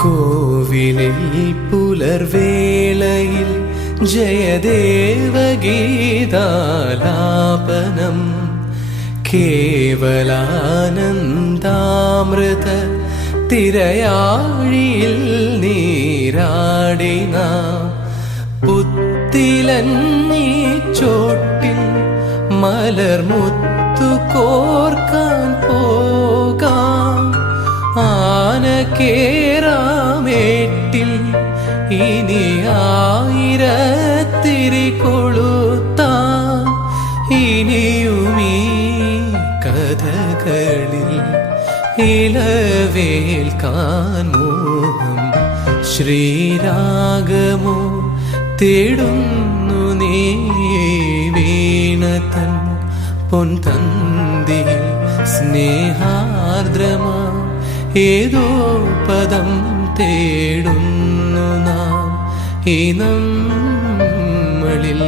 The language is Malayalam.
കോവിലിൽ പുലർവേളയിൽ ജയദേവഗീതാലാപനം കേവലാനന്ദാമൃത തിരയാഴിയിൽ നീരാടിന പുത്തിലന്നീ ചോട്ടിൽ മലർമുത്തു കോർക്കാൻ പോകാം ആനക്കേറാമേട്ടിൽ ഇനി ആയിരത്തിരി കൊളുത്താം ഇനിയുമീ കഥകളിൽ ഇളവേൽക്കാൻ മോഹം ശ്രീരാഗമോ തേടുന്നു നീ വീണതൻ പൊൻതന്തിയിൽ സ്നേഹാർദ്രമാ ഏതോ പദം തേടുന്നു നാം ഈ നമ്മളിൽ.